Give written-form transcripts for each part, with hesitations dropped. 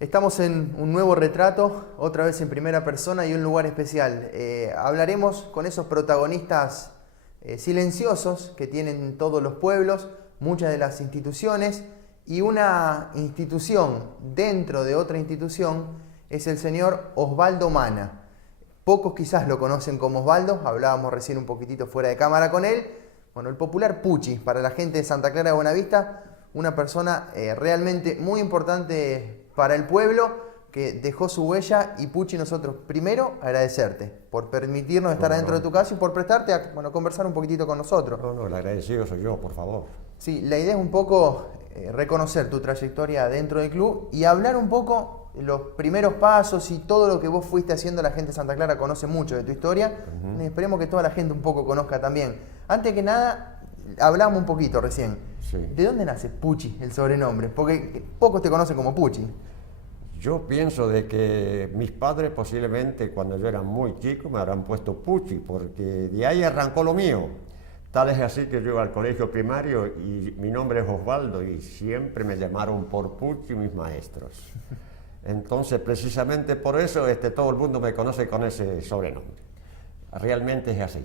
Estamos en un nuevo retrato, otra vez en primera persona y un lugar especial. Hablaremos con esos protagonistas silenciosos que tienen todos los pueblos, muchas de las instituciones, y una institución dentro de otra institución es el señor Osvaldo Mana. Pocos quizás lo conocen como Osvaldo, hablábamos recién un poquitito fuera de cámara con él. Bueno, el popular Pucci, para la gente de Santa Clara de Buenavista, una persona realmente muy importante para el pueblo, que dejó su huella. Y Pucci, nosotros primero agradecerte por permitirnos estar adentro de tu casa y por prestarte a conversar un poquitito con nosotros. No, el agradecido soy yo, por favor. Sí, la idea es un poco reconocer tu trayectoria dentro del club y hablar un poco los primeros pasos y todo lo que vos fuiste haciendo. La gente de Santa Clara conoce mucho de tu historia. Esperemos que toda la gente un poco conozca también. Antes que nada, hablamos un poquito recién. Sí. ¿De dónde nace Pucci, el sobrenombre? Porque pocos te conocen como Pucci. Yo pienso de que mis padres posiblemente cuando yo era muy chico me habrán puesto Pucci, porque de ahí arrancó lo mío. Tal es así que yo iba al colegio primario y mi nombre es Osvaldo y siempre me llamaron por Pucci mis maestros. Entonces, precisamente por eso todo el mundo me conoce con ese sobrenombre. Realmente es así.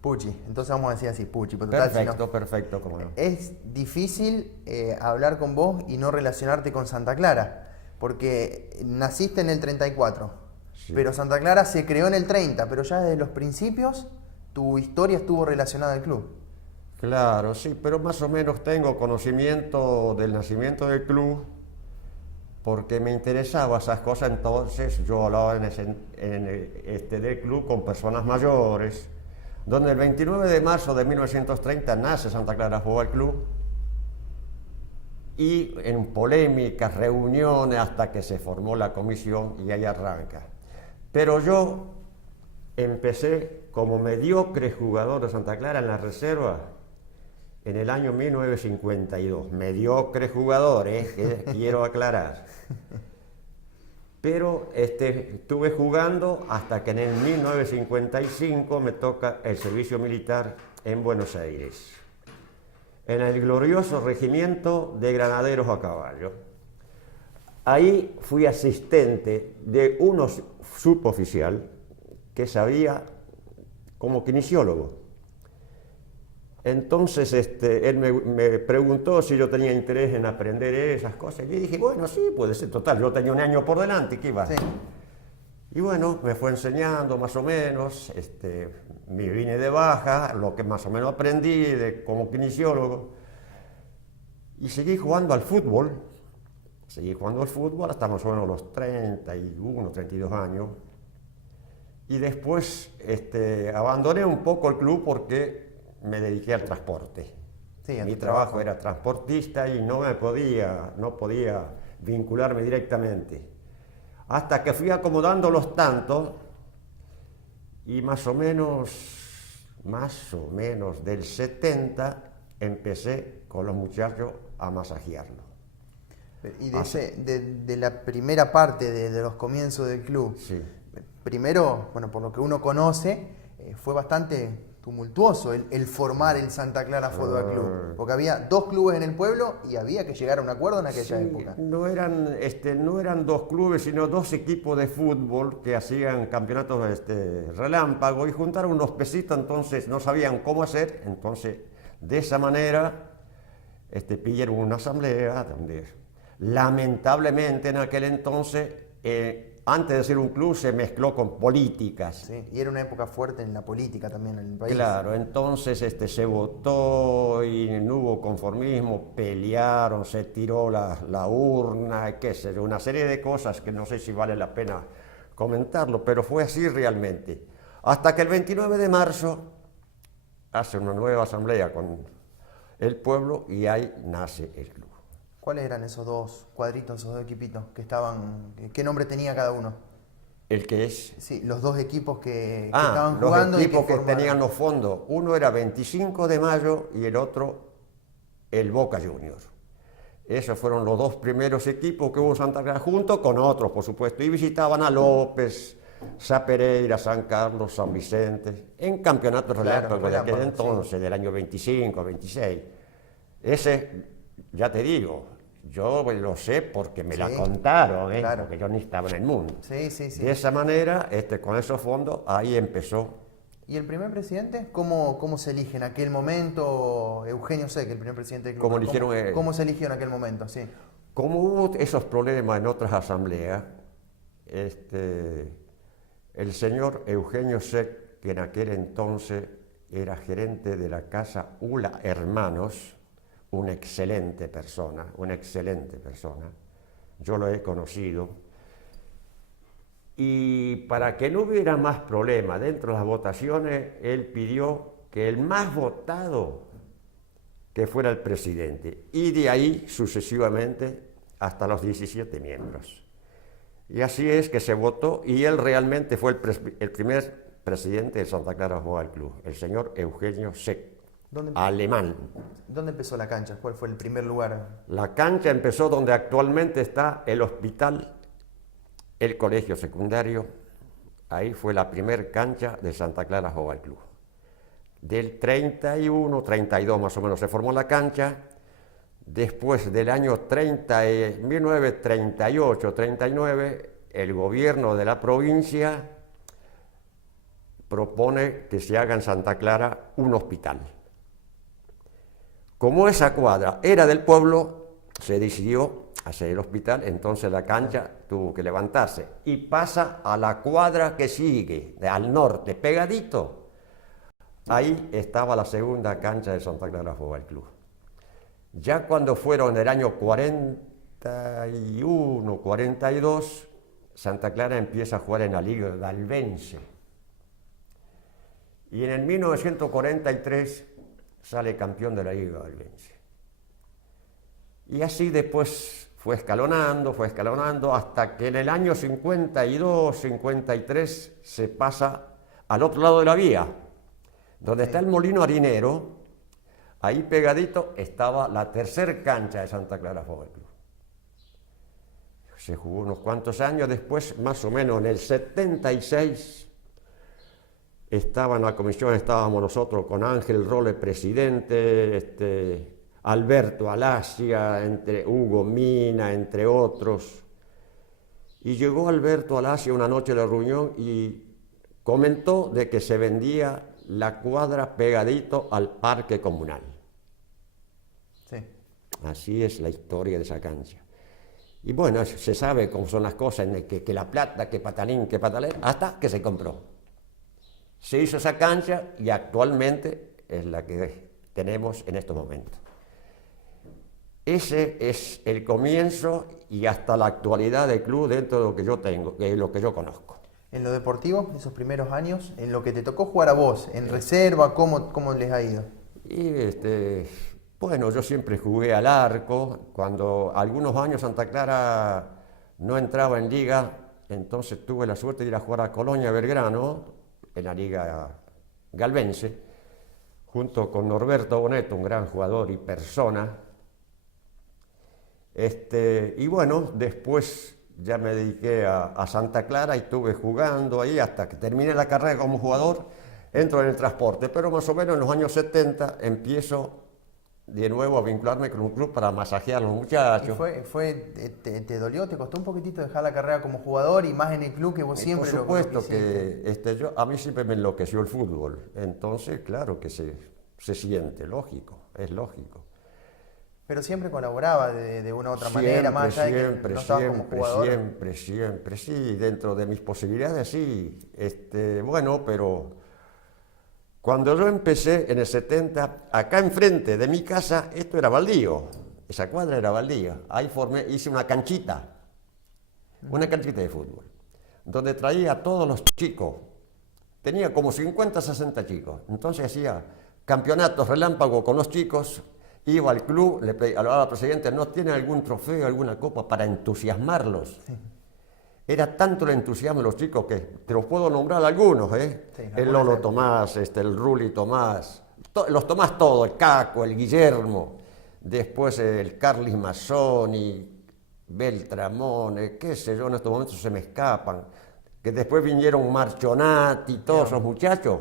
Pucci, entonces vamos a decir así, Pucci. Perfecto, perfecto, cómo no. Es difícil hablar con vos y no relacionarte con Santa Clara, porque naciste en el 34, sí. Pero Santa Clara se creó en el 30, pero ya desde los principios tu historia estuvo relacionada al club. Claro, sí, pero más o menos tengo conocimiento del nacimiento del club, porque me interesaba esas cosas. Entonces yo hablaba del club con personas mayores, donde el 29 de marzo de 1930 nace Santa Clara Fútbol Club, y en polémicas, reuniones, hasta que se formó la comisión y ahí arranca. Pero yo empecé como mediocre jugador de Santa Clara en la reserva en el año 1952. Mediocre jugador, que quiero aclarar. Pero estuve jugando hasta que en el 1955 me toca el servicio militar en Buenos Aires, en el glorioso regimiento de granaderos a caballo. Ahí fui asistente de un suboficial que sabía como kinesiólogo. Entonces él me preguntó si yo tenía interés en aprender esas cosas. Y dije, bueno, sí, puede ser. Total, yo tenía un año por delante, ¿qué iba? Sí. Y bueno, me fue enseñando más o menos, me vine de baja, lo que más o menos aprendí como kinesiólogo, y seguí jugando al fútbol hasta más o menos los 31, 32 años, y después abandoné un poco el club porque me dediqué al transporte. Sí, mi trabajo era transportista y no podía vincularme directamente. Hasta que fui acomodando los tantos y más o menos del 70 empecé con los muchachos a masajearlo. Y de la primera parte de los comienzos del club, sí. Primero, bueno, por lo que uno conoce, fue bastante tumultuoso el formar el Santa Clara Fútbol Club, porque había dos clubes en el pueblo y había que llegar a un acuerdo en aquella época. No eran dos clubes, sino dos equipos de fútbol que hacían campeonatos relámpago y juntaron unos pesitos. Entonces no sabían cómo hacer. Entonces, de esa manera, pidieron una asamblea donde, lamentablemente, en aquel entonces, antes de ser un club, se mezcló con políticas. Sí, y era una época fuerte en la política también en el país. Claro, entonces se votó y no hubo conformismo, pelearon, se tiró la urna, qué sé yo, una serie de cosas que no sé si vale la pena comentarlo, pero fue así realmente. Hasta que el 29 de marzo hace una nueva asamblea con el pueblo y ahí nace el club. ¿Cuáles eran esos dos cuadritos, esos dos equipitos que estaban? ¿Qué nombre tenía cada uno? ¿El qué es? Sí, los dos equipos que estaban jugando. Los equipos que tenían los fondos. Uno era 25 de Mayo y el otro el Boca Juniors. Esos fueron los dos primeros equipos que hubo en Santa Clara, junto con otros, por supuesto. Y visitaban a López, Sa Pereira, San Carlos, San Vicente, en campeonatos relámpagos de aquel entonces, sí. Del año 25, 26. Ese, ya te digo, Yo lo sé porque me la Sí, contaron, claro. porque yo ni estaba en el mundo. Sí, sí, sí. De esa manera, con esos fondos, ahí empezó. ¿Y el primer presidente? ¿Cómo se elige en aquel momento? Eugenio Sec, el primer presidente del club. Como pero eligieron, ¿cómo se eligió en aquel momento? Sí. como hubo esos problemas en otras asambleas, el señor Eugenio Sec, que en aquel entonces era gerente de la casa Ula Hermanos, una excelente persona, yo lo he conocido, y para que no hubiera más problemas dentro de las votaciones, él pidió que el más votado que fuera el presidente, y de ahí sucesivamente hasta los 17 miembros. Y así es que se votó, y él realmente fue el primer presidente de Santa Clara Football Club, el señor Eugenio Sec, alemán. ¿Dónde empezó la cancha? ¿Cuál fue el primer lugar? La cancha empezó donde actualmente está el hospital, el colegio secundario. Ahí fue la primer cancha de Santa Clara Football Club. Del 31, 32 más o menos se formó la cancha. Después del año 1938-39, el gobierno de la provincia propone que se haga en Santa Clara un hospital. Como esa cuadra era del pueblo, se decidió hacer el hospital, entonces la cancha tuvo que levantarse y pasa a la cuadra que sigue, al norte, pegadito. Ahí estaba la segunda cancha de Santa Clara Football Club. Ya cuando fueron el año 41, 42, Santa Clara empieza a jugar en la Liga Galvense. Y en el 1943 sale campeón de la Liga Galvense. Y así después fue escalonando, hasta que en el año 52, 53 se pasa al otro lado de la vía, donde está el molino harinero. Ahí pegadito estaba la tercer cancha de Santa Clara Football Club. Se jugó unos cuantos años después, más o menos en el 76, estaba en la comisión, estábamos nosotros con Ángel Rolle, presidente, Alberto Alasia, Hugo Mina, entre otros. Y llegó Alberto Alasia una noche de la reunión y comentó de que se vendía la cuadra pegadito al parque comunal. Sí. Así es la historia de esa cancha. Y bueno, se sabe cómo son las cosas, que la plata, que patalín, que patalén, hasta que se compró. Se hizo esa cancha y actualmente es la que tenemos en estos momentos. Ese es el comienzo y hasta la actualidad del club dentro de lo que yo tengo, de lo que yo conozco. En lo deportivo, esos primeros años, en lo que te tocó jugar a vos, en reserva, ¿cómo les ha ido? Y bueno, yo siempre jugué al arco. Cuando algunos años Santa Clara no entraba en liga, entonces tuve la suerte de ir a jugar a Colonia Belgrano, en la liga galvense, junto con Norberto Boneto, un gran jugador y persona. Y bueno, después ya me dediqué a Santa Clara y estuve jugando ahí hasta que terminé la carrera como jugador. Entro en el transporte, pero más o menos en los años 70 empiezo de nuevo a vincularme con un club para masajear a los muchachos. ¿Te dolió? ¿Te costó un poquitito dejar la carrera como jugador y más en el club que vos siempre Por supuesto lo hiciste? a mí siempre me enloqueció el fútbol, entonces claro que se siente, lógico, es lógico. Pero siempre colaboraba de una u otra manera, más allá de que no estabas como jugador. Siempre, sí, dentro de mis posibilidades, sí. Bueno, pero cuando yo empecé en el 70, acá enfrente de mi casa, esto era baldío, esa cuadra era baldía. Ahí hice una canchita de fútbol, donde traía a todos los chicos. Tenía como 50, 60 chicos. Entonces hacía campeonatos relámpago con los chicos. Iba al club, le hablaba al presidente, ¿no tiene algún trofeo, alguna copa para entusiasmarlos? Sí. Era tanto el entusiasmo de los chicos que te los puedo nombrar algunos, Sí, el Lolo Tomás, el Ruli Tomás, los Tomás todos, el Caco, el Guillermo, después el Carlis Mazzoni, Beltramone, qué sé yo, en estos momentos se me escapan, que después vinieron Marchonati, todos esos muchachos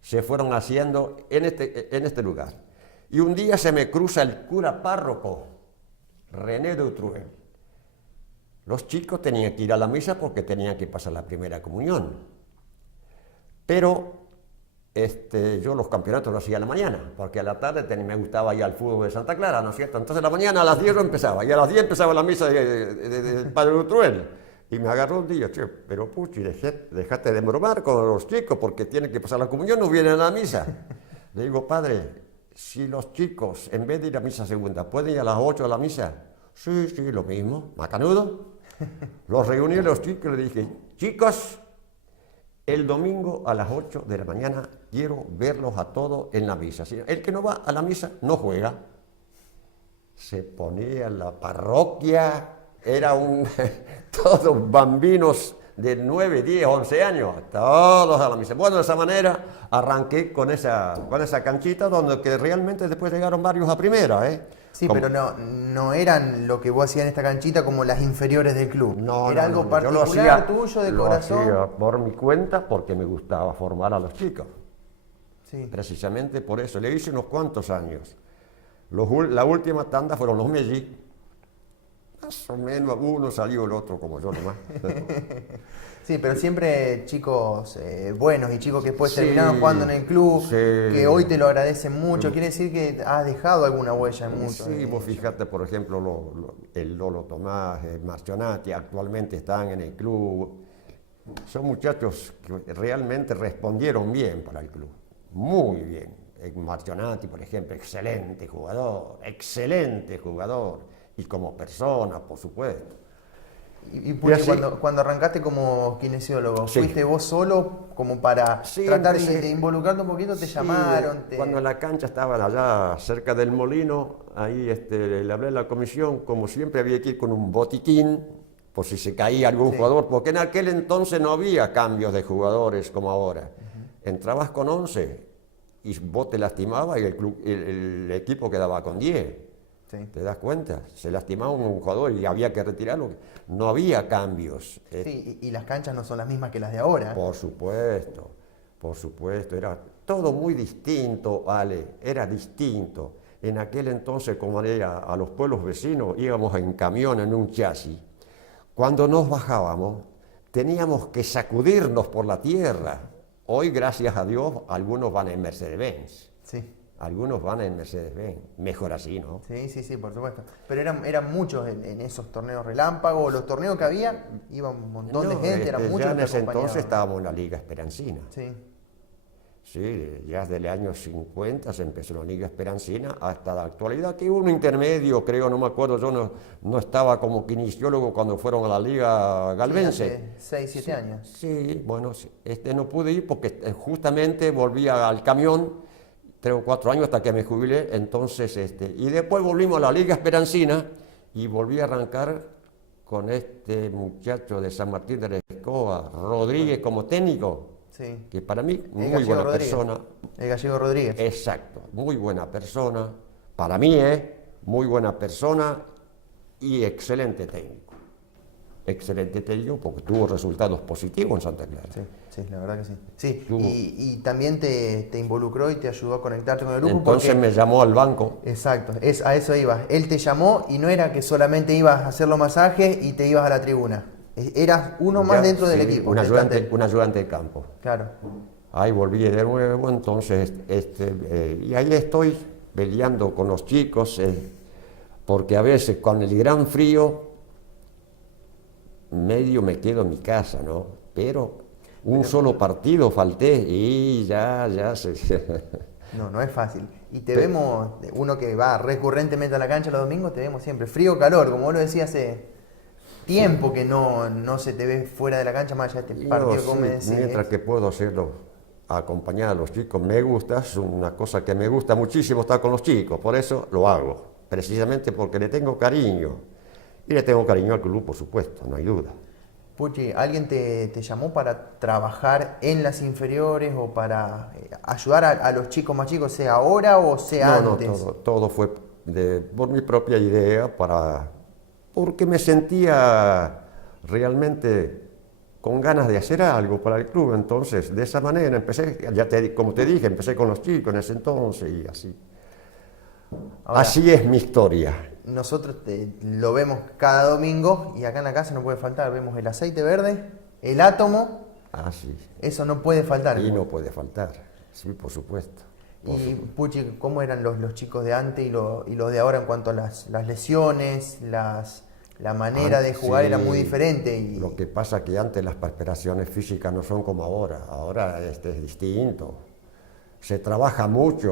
se fueron haciendo en este lugar. Y un día se me cruza el cura párroco René Dutruel. Los chicos tenían que ir a la misa porque tenían que pasar la primera comunión. Pero yo los campeonatos los hacía a la mañana, porque a la tarde me gustaba ir al fútbol de Santa Clara, ¿no es cierto? Entonces a la mañana a las 10 yo empezaba, y a las 10 empezaba la misa del Padre Dutruel. Y me agarró un día, che, pero Puchi, dejate de bromar con los chicos, porque tienen que pasar la comunión, no vienen a la misa. Le digo, padre, si los chicos, en vez de ir a misa segunda, pueden ir a las 8 a la misa. Sí, lo mismo, macanudo. Los reuní a los chicos y le dije, chicos, el domingo a las 8 de la mañana quiero verlos a todos en la misa. El que no va a la misa no juega. Se ponía en la parroquia, era todos bambinos de 9, 10, 11 años, todos a la misa. Bueno, de esa manera arranqué con esa canchita donde que realmente después llegaron varios a primera, Sí, pero no eran lo que vos hacías en esta canchita como las inferiores del club. Era algo particular tuyo, de corazón. Lo hacía por mi cuenta porque me gustaba formar a los chicos. Sí. Precisamente por eso. Le hice unos cuantos años. La última tanda fueron los Melli. Más o menos uno salió, el otro como yo nomás. Sí, pero siempre chicos buenos y chicos que después terminaron jugando en el club, que hoy te lo agradecen mucho. Quiere decir que has dejado alguna huella en mucho. Sí, vos fíjate, por ejemplo, el Lolo Tomás, Marcionati, actualmente están en el club. Son muchachos que realmente respondieron bien para el club, muy bien. Marcionati, por ejemplo, excelente jugador, y como persona, por supuesto. Y cuando arrancaste como kinesiólogo, ¿fuiste vos solo como para tratar de involucrarte un poquito? ¿Te llamaron? Cuando la cancha estaba allá cerca del molino, ahí le hablé a la comisión, como siempre había que ir con un botiquín, por si se caía algún jugador, porque en aquel entonces no había cambios de jugadores como ahora. Entrabas con 11 y vos te lastimabas y el equipo quedaba con 10. Sí. ¿Te das cuenta? Se lastimaba un jugador y había que retirarlo. No había cambios. Sí, y las canchas no son las mismas que las de ahora. Por supuesto. Era todo muy distinto, Ale. Era distinto. En aquel entonces, como era a los pueblos vecinos, íbamos en camión, en un chasis. Cuando nos bajábamos, teníamos que sacudirnos por la tierra. Hoy, gracias a Dios, algunos van en Mercedes-Benz. Sí. Algunos van en Mercedes-Benz, mejor así, ¿no? Sí, por supuesto. Pero eran muchos en esos torneos relámpagos, los torneos que había, iba un montón de gente, eran muchos. Ya en ese entonces estábamos en la Liga Esperancina. Sí. Sí, ya desde el año 50 se empezó la Liga Esperancina hasta la actualidad, que hubo un intermedio, creo, no me acuerdo, yo no estaba como kinesiólogo cuando fueron a la Liga Galvense. Sí, hace 6, 7 años. Sí, bueno, no pude ir porque justamente volvía al camión 3 o 4 años hasta que me jubilé, entonces, y después volvimos a la Liga Esperancina y volví a arrancar con este muchacho de San Martín de la Escoba, Rodríguez, como técnico, que para mí, muy buena persona. El Gallego Rodríguez. Exacto, muy buena persona, para mí, muy buena persona y excelente técnico. Excelente técnico porque tuvo resultados positivos en Santa Clara. Sí, la verdad que sí. Sí, y también te involucró y te ayudó a conectarte con el grupo. Entonces me llamó al banco. Exacto, a eso ibas. Él te llamó y no era que solamente ibas a hacer los masajes y te ibas a la tribuna. Eras uno más dentro del equipo. Un ayudante de campo. Claro. Ahí volví de nuevo, entonces, y ahí estoy peleando con los chicos, porque a veces con el gran frío, medio me quedo en mi casa, ¿no? Pero solo partido falté y ya se... No es fácil. Y te vemos, uno que va recurrentemente a la cancha los domingos, te vemos siempre frío o calor, como vos lo decías hace tiempo que no se te ve fuera de la cancha, más allá de este partido, como me decís. Mientras que puedo hacerlo, acompañar a los chicos, me gusta, es una cosa que me gusta muchísimo estar con los chicos, por eso lo hago, precisamente porque le tengo cariño. Y le tengo cariño al club, por supuesto, no hay duda. Puchi, ¿alguien te llamó para trabajar en las inferiores o para ayudar a los chicos más chicos, sea ahora o sea antes? No, todo fue por mi propia idea, porque me sentía realmente con ganas de hacer algo para el club. Entonces, de esa manera empecé, como te dije, empecé con los chicos en ese entonces y así. Ahora, así es mi historia. nosotros lo vemos cada domingo y acá en la casa no puede faltar. Vemos el aceite verde, el átomo. Ah, sí. Eso no puede faltar. Y no puede faltar, sí, por supuesto. Y Puchi, ¿cómo eran los chicos de antes y los de ahora en cuanto a las lesiones, la manera de jugar Sí, era muy diferente? Lo que pasa es que antes las preparaciones físicas no son como ahora. Ahora es distinto. Se trabaja mucho.